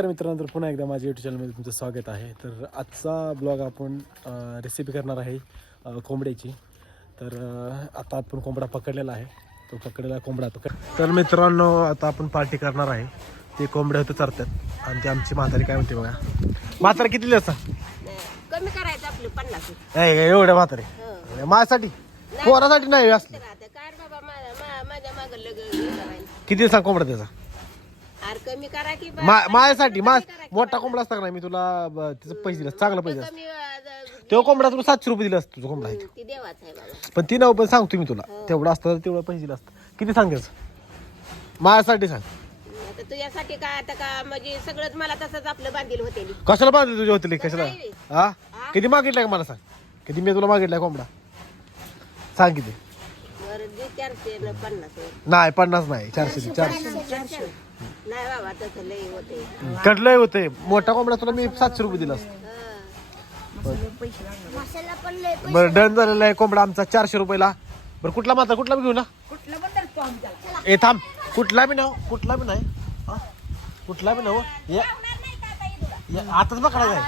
तर मित्रांनो तर पुन्हा एकदा माझ्या युट्यूब चॅनलमध्ये तुमचं स्वागत आहे. तर आजचा ब्लॉग आपण रेसिपी करणार आहे कोंबड्याची. तर आता आपण कोंबडा पकडलेला आहे. तो पकडलेला कोंबडा पकड तर मित्रांनो आता आपण पार्टी करणार आहे. ते कोंबडे होते चरतात आणि ते आमची म्हातारी काय म्हणते बघा. म्हातारी किती असतात कमी करायचं आपलं पन्नास. एवढ्या म्हातारे. हो. माझ्यासाठी? पोरासाठी नाही असले किती दिवसा कोंबडा त्याचा? अरे कमी करा की बा- मा- माझ्यासाठी मा की मोठा कोंबडा असता का नाही? मी तुला ब- त्याचं पैसे दिले चांगला पैसे असतं. कमी अं, तो कोंबडा तुला सातशे रुपये दिला असतो तुझा कोंबडा आहे ती. देवाच आहे बाबा. पण ती नाव पण सांगतो मी तुला. तेवढं असतं तर तेवढं पैसे दिलं असतं. किती सांगायचं? माझ्यासाठी सांग. आता तुझ्यासाठी काय आता का म्हणजे सगळंच मला तसंच आपलं बांधील होते कशाला बांधले तुझ्या होतील? कशाला. हा? किती मागितलाय का मला सांग? किती मी तुला मागितलाय कोंबडा? सांग किती. चारशे पन्नास. नाही पन्नास नाही चारशे चारशे चारशे. नाही बाबा तसं लई होते. कडलंय होते. मोठा कोंबडा तुला मी सातशे रुपये दिला असतं. बरं डन झालेला आहे कोंबडा आमचा चारशे रुपयाला. बरं कुठला माता कुठला बी घेऊ ना? ए थांब. कुठला बी नाव कुठला बी नाही. हा? कुठला बी नाव? या या, आताच पकडायचा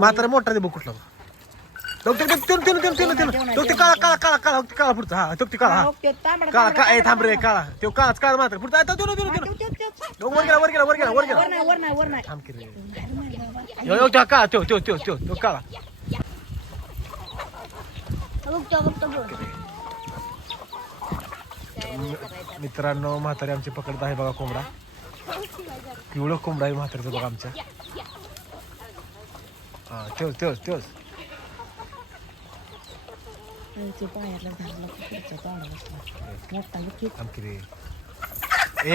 मात्र मोठा दे बघ कुठला ते- ते- ते- तो ते काळा काळा काळा काळा तो काळा पुढचा. हा तो ते काळा हा. काळा काळा ए थांब रे काळा. तो काळाच काळा मात्र पुढचा आहे, तो- तो- तो- तो- तो- तो वर गेला वर गेला वर गेला वर गेला थांब की रे यो त्या काळा त्यो त्यो त्यो त्यो तो काळा. मित्रांनो म्हातारी आमची पकडत आहे बघा कोंबडा. पिवळं कोंबडा आहे म्हातारीचं बघा आमच्या. हा रे.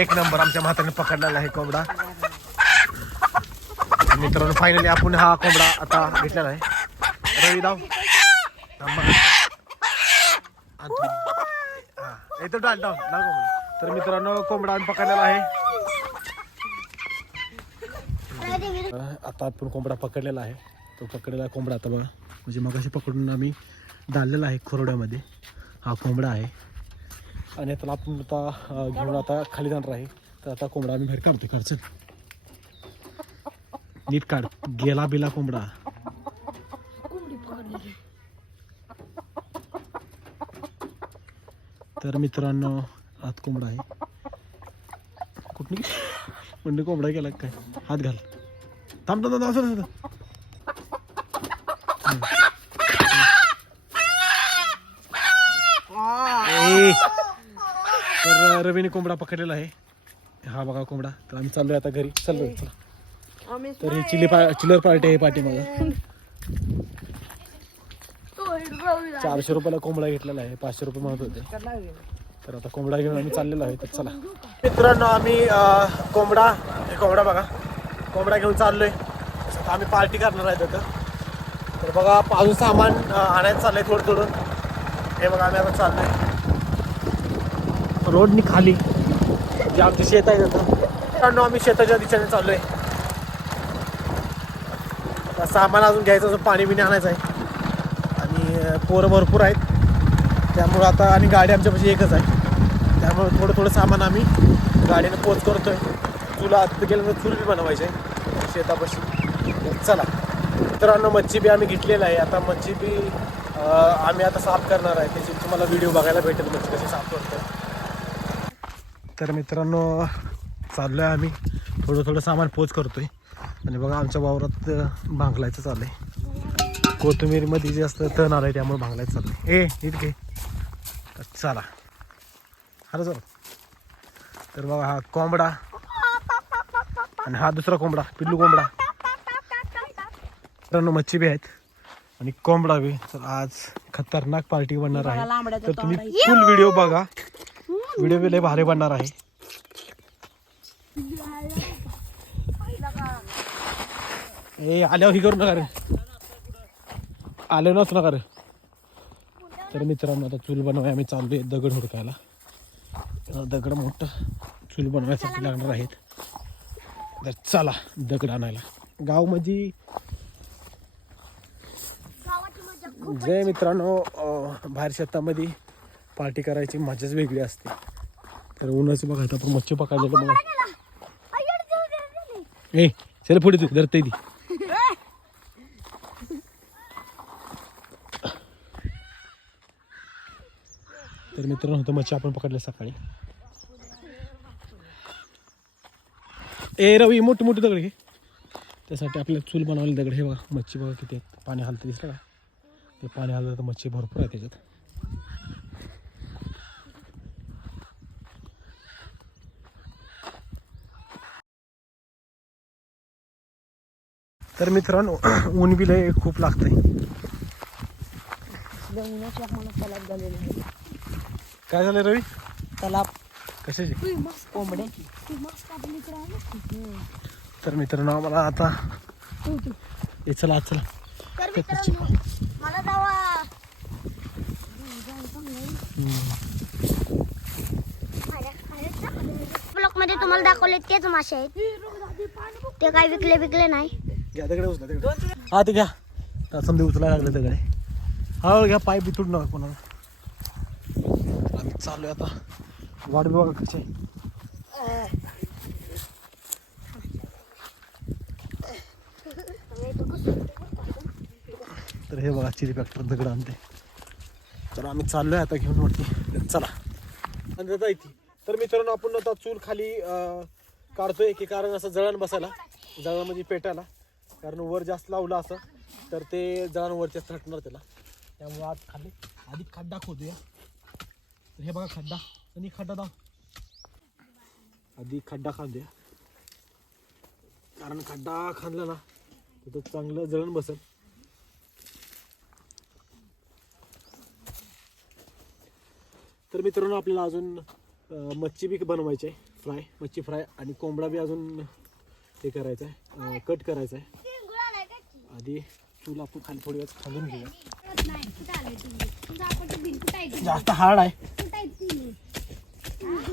एक नंबर आमच्या म्हातारीने पकडलेला आहे कोंबडा. मित्रांनो फायनली आपण हा कोंबडा आता घेतलेला आहे. रवी दाव. थांबा. हा, येतो डाल डाल डाल कोंबडा. तर मित्रांनो कोंबडा आम्ही पकडलेला आहे. आता आपण कोंबडा पकडलेला आहे. तो पकडलेला कोंबडा आता बघा. म्हणजे मग पकडून आम्ही डाललेला आहे खोरड्यामध्ये हा कोंबडा आहे. आणि त्याला आपण आता घेऊन आता खाली जाणार आहे. तर आता कोंबडा आम्ही बाहेर काढतो खर्च नीट काढ. गेला बिला कोंबडा. तर मित्रांनो आत कोंबडा आहे. कुठली? म्हणजे कोंबडा गेला काय? हात घाल. थांब थांब थांब असं असं ए. तर रवीने कोंबडा पकडलेला आहे. हा बघा कोंबडा. तर आम्ही चाललोय आता घरी. चाललोय चला. तर ही चिली पा चिलर पार्टी आहे पाठी मग चारशे रुपयाला कोंबडा घेतलेला आहे. पाचशे रुपये म्हणत होते. तर आता कोंबडा घेऊन आम्ही चाललेलो आहे. तर चला. मित्रांनो आम्ही कोंबडा हे कोंबडा बघा. कोंबडा घेऊन चाललोय. आम्ही पार्टी करणार आहे तर बघा अजून सामान आणायचं चाललंय थोडं थोडं. हे बघा आम्ही आता चाललोय. रोडनी खाली. जे आमचे शेत आहे आता. आम्ही शेताच्या दिशेने आहे आता सामान अजून घ्यायचं असं पाणी बिणी आणायचं आहे. आणि पोरं भरपूर आहेत. त्यामुळं आता आणि गाडी आमच्यापाशी एकच आहे. त्यामुळे थोडं थोडं सामान आम्ही गाडीनं पोच करतो आहे चुला आत गेल्यानंतर चूल बी बनवायचे आहे शेतापाशी. तर चला. मित्रांनो मच्छी बी आम्ही घेतलेलं आहे. आता मच्छी बी आम्ही आता साफ करणार आहे. त्याची तुम्हाला व्हिडिओ बघायला भेटेल मच्छी कशी साफ करतो तर मित्रांनो चाललो आहे आम्ही. थोडं थोडं सामान पोच करतोय. आणि बघा आमच्या वावरात भांगलायचं चाललंय. कोथिंबीरमध्ये जास्त तण आलंय त्यामुळे भांगलायचं चाललंय. ए इतके चला. हॅलो चला. तर बघा हा कोंबडा. आणि हा दुसरा कोंबडा पिल्लू कोंबडा. मित्रांनो मच्छी बी आहेत. आणि कोंबडा बी. तर आज खतरनाक पार्टी बनणार आहे. तर तुम्ही फुल व्हिडिओ बघा. व्हिडिओ बी लय भारी बनणार आहे. ए आल्यावर ही करू नका रे. आले नच नका रे. तर मित्रांनो आता चूल बनवाय आम्ही चाललोय दगड हुडकायला. दगड मोठं चूल बनवायसाठी लागणार आहेत. तर चला दगड आणायला. गाव म्हणजे? जय मित्रांनो बाहेर शेतामध्ये. पार्टी करायची मजाच वेगळी असते. तर उन्हाचं बघा आता आपण मच्छी पकडले बघा. ए चल पुढे तू धरते ती. तर मित्रांनो होतं मच्छी आपण पकडले सकाळी. ए रवी मोठी मोठी दगड घे. त्यासाठी आपल्याला चूल बनवले दगड. हे बघा मच्छी बघा किती आहेत. पाणी हलतं दिसलं का? ते पाणी हलतं तर मच्छी भरपूर आहे त्याच्यात. तर मित्रांनो ऊन बी लय खूप लागतंय. काय झालं रवी? तलाब. कशाची? कोंबड्याची तर मित्रांनो आम्हाला आता हे चला चला तर पेपरची मित्रांनो मला जावा. ब्लॉकमध्ये तुम्हाला दाखवले तेच मासे आहेत. ते काय विकले विकले नाही. घ्या तिकडे उचला तिकडे हा ते घ्या. आता समजा उचलायला लागलं तिकडे हा घ्या पाय बी तुटणार नका कोणाला. आम्ही चालू आता. वाट बी बघा कसे आहे. तर हे बघा चिरी फॅक्टर दगड आणते. तर आम्ही चाललोय आता घेऊन वरती. चला. आणि दादा इथे. तर मित्रांनो आपण आता चूल खाली काढतोय. की कारण असं जळण बसायला. जळण म्हणजे पेटायला. कारण वर जास्त लावलं असं तर ते जनावरच्या थटणार त्याला. त्यामुळे आज खाल्ले. आधी खड्डा खोदूया. तर हे बघा खड्डा. आणि खड्डा दाव आधी खड्डा खांदूया. कारण खड्डा खांदला ना तिथं चांगलं जळण बसेल. तर मित्रांनो आपल्याला अजून मच्छी बी बनवायची आहे. फ्राय मच्छी फ्राय आणि कोंबडा बी अजून हे करायचं आहे. कट करायचं आहे. आधी चूल आपण खाली थोडी वेळ खालून घेऊया. जास्त हार्ड आहे.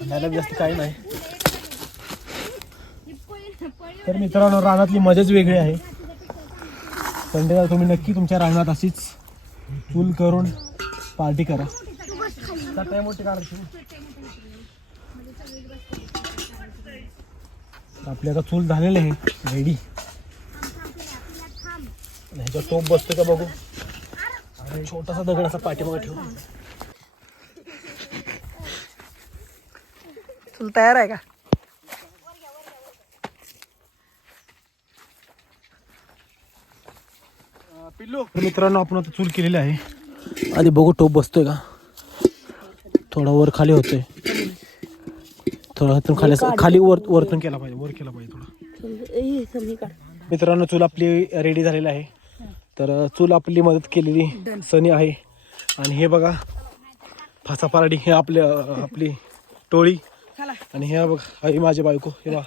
खायला जास्त काही नाही. तर मित्रांनो रानातली मजाच वेगळी आहे. संडेला तुम्ही नक्की तुमच्या रानात अशीच चूल करून पार्टी करा. मोठी आपली आता चूल झालेली आहे रेडी ह्याच्या टोप बसतो का बघू आणि छोटासा दगड असा पाठीमागे ठेवू तुला तयार आहे का पिल्लू मित्रांनो आपण आता चूल केलेली आहे आधी बघू टोप बसतोय का थोडा वर खाली होतोय थोडा हातून खाली असं- खाली वर वरतून केला पाहिजे वर केला पाहिजे थोडा मित्रांनो चूल आपली रेडी झालेली आहे तर चूल आपली मदत केलेली सनी आहे. आणि हे बघा फासा पाराडी हे आपल्या आपली टोळी. आणि हे बघ ही माझी बायको हे बघ.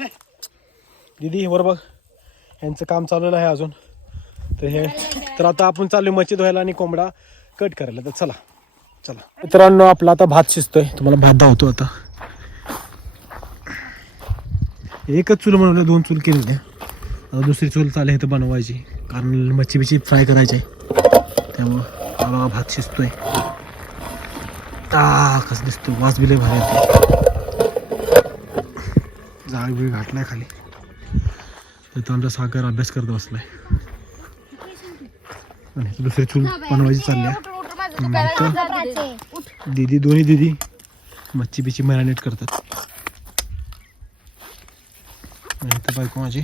दीदी वर बघ. यांचं काम चाललेलं आहे अजून. तर हे तर आता आपण चाललोय मच्छी धुवायला आणि कोंबडा कट करायला. तर चला चला. मित्रांनो आपला आता भात शिजतोय. तुम्हाला भात धावतो आता. एकच चूल बनवलं दोन चूल केलेले. आता दुसरी चूल चालू आहे तर बनवायची. कारण मच्छी बिच्छी फ्राय करायची. आहे त्यामुळं हा बघा भात शिजतोय. आ कसं दिसतो वास बिले भारी येतो जाळ बिळ घातलाय खाली. तिथं आमचा सागर अभ्यास करत बसलाय. आणि दुसरी चूल बनवायची चालली आहे दीदी दोन्ही दीदी मच्छी बिच्छी मॅरिनेट करतात. नाही तर बायको माझी.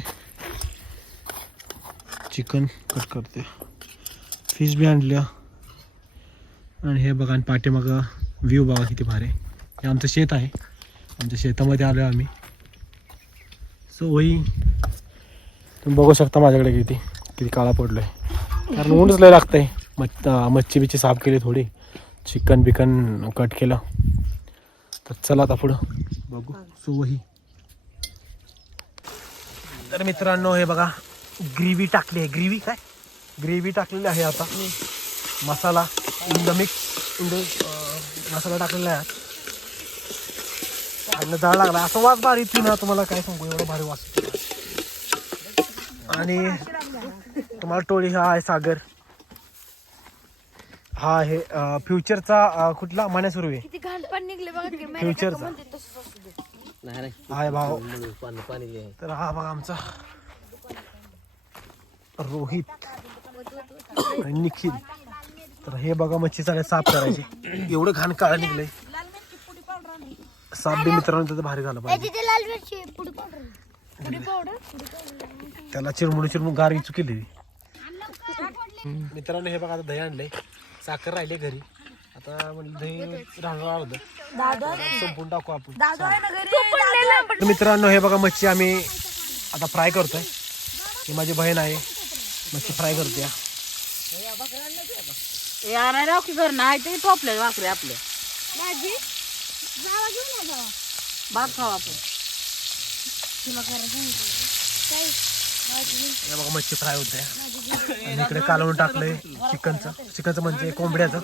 चिकन कट करते. फिश बी आणल्या. आणि हे बघा आणि पाठीमागं व्ह्यू बघा किती भारी हे आमचं शेत आहे. आमच्या शेतामध्ये आलो आम्ही. सो वही तुम्ही बघू शकता माझ्याकडे किती किती काळा पडलोय. कारण ऊनच लय लागतंय. मच्छ मच्छी बिच्छी साफ केली थोडी. चिकन बिकन कट केलं. तर चला आता पुढं बघू. सो वही. तर मित्रांनो हे बघा ग्रेव्ही टाकली आहे. ग्रेव्ही काय? ग्रेव्ही टाकलेली आहे आता. Masala in the mix in the masala टाकलेला आहे. आणि जाळ लागला. असं वास भारी येते ना तुम्हाला काय सांगू एवढं भारी वास. आणि तुम्हाला टोळी हा आहे सागर. हा आहे फ्युचरचा कुठला? मान्या सुरू आहे किती घाण पण निघले बघा की फ्युचरचा नाही नाही. हाय भाऊ. मुळं पाणी पाणी आहे तर हा बघा आमचा रोहित आणि निखिल. तर हे बघा मच्छी चालेल साफ करायचे. एवढं घाण काळं निघलंय. साफ बी मित्रांनो त्याचं भारी झालं पाहिजे. त्याला चिरमुड चिरमुड गार इचू केली. मित्रांनो हे बघा आता दही आणलंय. साखर राहिले घरी. आता म्हणलं दही राहणार संपून टाकू आपण. तर मित्रांनो हे बघा मच्छी आम्ही आता फ्राय करतोय. ही माझी बहीण आहे. मच्छी फ्राय करते यार राव की घर नाही ते टोपले वाकरे आपले. माझी? जावा भात खावा आपण. तुला हे बघा मच्छी फ्राय होते. आणि इकडे कालवून टाकलंय चिकनचं. चिकनचं म्हणजे कोंबड्याचं.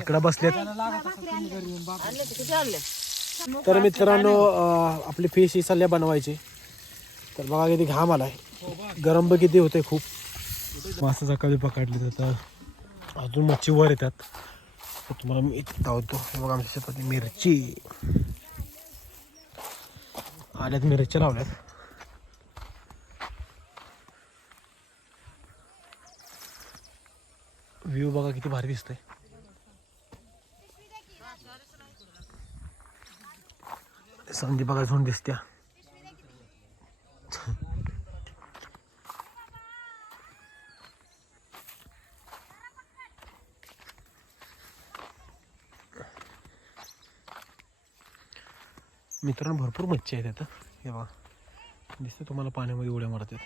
इकडे आणले तर मित्रांनो आपली फिश ही सल्ल्या बनवायची. तर बघा किती घाम आलाय. गरम बी किती होते खूप. मासे सकाळी पकडले तर अजून मच्छी वर येतात. तर तुम्हाला मी धावतो बघा आमच्या शेतात मिरची. आल्यात मिरच्या लावल्यात. व्ह्यू बघा किती भारी दिसतंय. संधी बघा झोन दिसत्या. मित्रांनो भरपूर मच्छी आहेत आता हे बघा. दिसतं तुम्हाला पाण्यामध्ये उड्या मारतात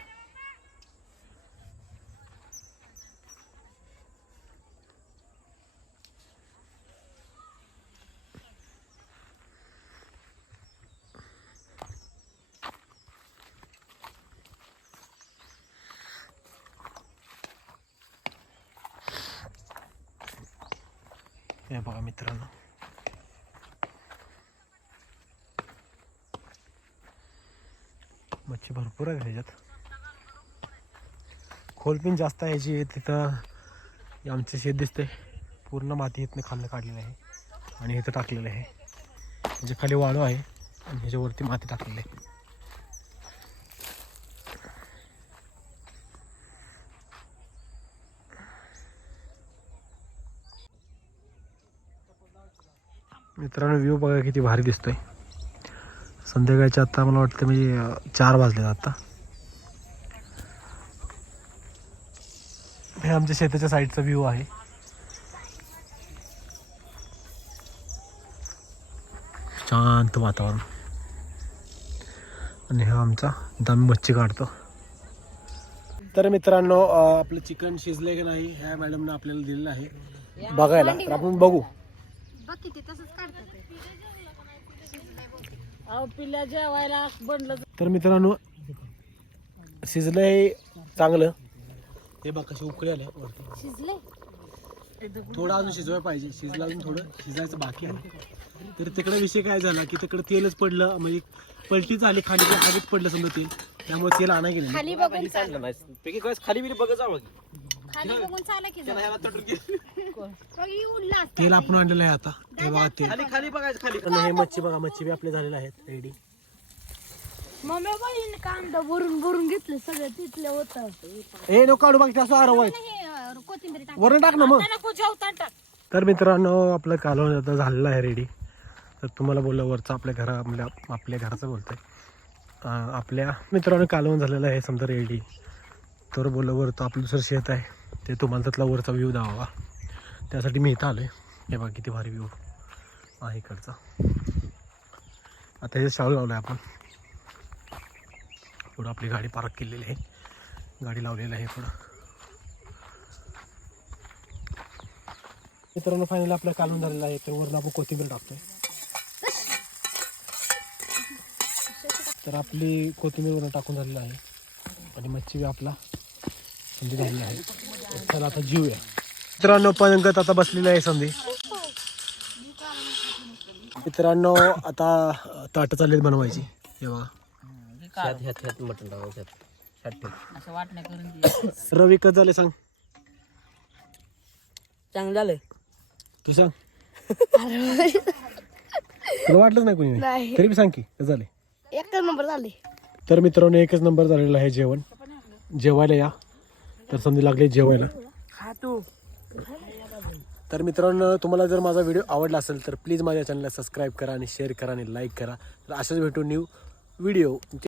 हे बघा मित्रांनो. मच्छी भरपूर आहे ह्याच्यात. खोलपीन जास्त आहे याची तिथं आमचे आमचं शेत दिसतंय. पूर्ण माती इथनं खाल्लं काढलेलं आहे. आणि इथं टाकलेलं आहे. म्हणजे खाली वाळू आहे आणि ह्याच्यावरती माती टाकलेली आहे. मित्रांनो व्ह्यू बघा किती भारी दिसतोय. संध्याकाळच्या आत्ता मला वाटतं म्हणजे चार वाजले आता हे आमच्या शेताच्या साईडचा व्ह्यू आहे. शांत वातावरण. आणि हा आमचा दम मच्छी काढतो. तर मित्रांनो आपलं चिकन शिजले की नाही ह्या मॅडमनं आपल्याला दिलेलं आहे. बघायला तर आपण बघू. बघ किती तसंच काढतात. अहो पिल्ल्या जेवायला बनलं तर मित्रांनो शिजलं हे चांगलं. हे बघ कशी उकळी आल्या वरती. शिजले थोडं अजून शिजवायला पाहिजे. शिजलं अजून थोडं शिजायचं बाकी आहे. तर तिकडे विषय काय झाला की तिकडे तेलच पडलं म्हणजे पलटीच आली खाली आगीत पडलं समजा तेल. त्यामुळे तेल आणा गेलं खाली बघून चाल. चाललं नाही पैकी काय खाली बिली बघत जावं खाली बघून चाला की ह्याला तटून गेलं. बघ, ही उडला असता. तेल आपण आणलेलं आहे आता. हे बघा तेल खाली खाली बघायचं खाली. आणि हे मच्छी बघा मच्छी बी आपले झालेले आहेत रेडी मम्मी बहीण कांदा भरून भरून घेतलं सगळं तिथलं होतं. हे नको काढू बघ असं आरव आहे हे अं, कोथिंबीर टाक. वरण टाक ना मग. नको जेवता टाक. तर मित्रांनो आपलं कालवण आता झालेलं आहे रेडी तर तुम्हाला बोललं वरचं आपल्या घरा आपल्या आपल्या घराचं बोलतंय. अं, आपल्या मित्रांनो कालवण झालेलं आहे समजा रेडी तर बोललं वरचं आपलं दुसरं शेत आहे. ते तुम्हाला त्यातला वरचा व्ह्यू दावा त्यासाठी मी इथं आलो आहे हे बघा किती भारी व्ह्यू आहे इकडचा. आता हे शाळू लावलं आहे आपण. पुढं आपली गाडी पार्क केलेली आहे. गाडी लावलेली आहे पुढं. मित्रांनो फायनल आपल्या कालून झालेलं आहे. तर वरून आपण कोथिंबीर टाकतोय. तर आपली कोथिंबीर वरून टाकून झालेली आहे. आणि मच्छी आपला म्हणजे झालेली आहे. चला आता जीवया मित्रांनो पंगत आता बसलेली आहे संधी. मित्रांनो आता ताटं चाललेत बनवायची. हे बघा. ह्यात ह्यात ह्यात मटण टाकावं ह्यात. ह्यात ठेव. असं वाटण्या करून दे. रवी कत झाले सांग. चांगलं झालं तू सांग. तुला वाटलंच नाही कोणी? नाही. तरी बी सांग की कसं झाले एकच नंबर झाले तर मित्रांनो एकच नंबर झालेला आहे जेवण. जेवायला या. तर संधी लागली जेवायला. खा तू. तर मित्रांनो तुम्हाला जर माझा व्हिडिओ आवडला असेल तर प्लीज माझ्या चॅनलला सबस्क्राईब करा आणि शेअर करा आणि लाईक करा. तर अशाच भेटू न्यू व्हिडिओ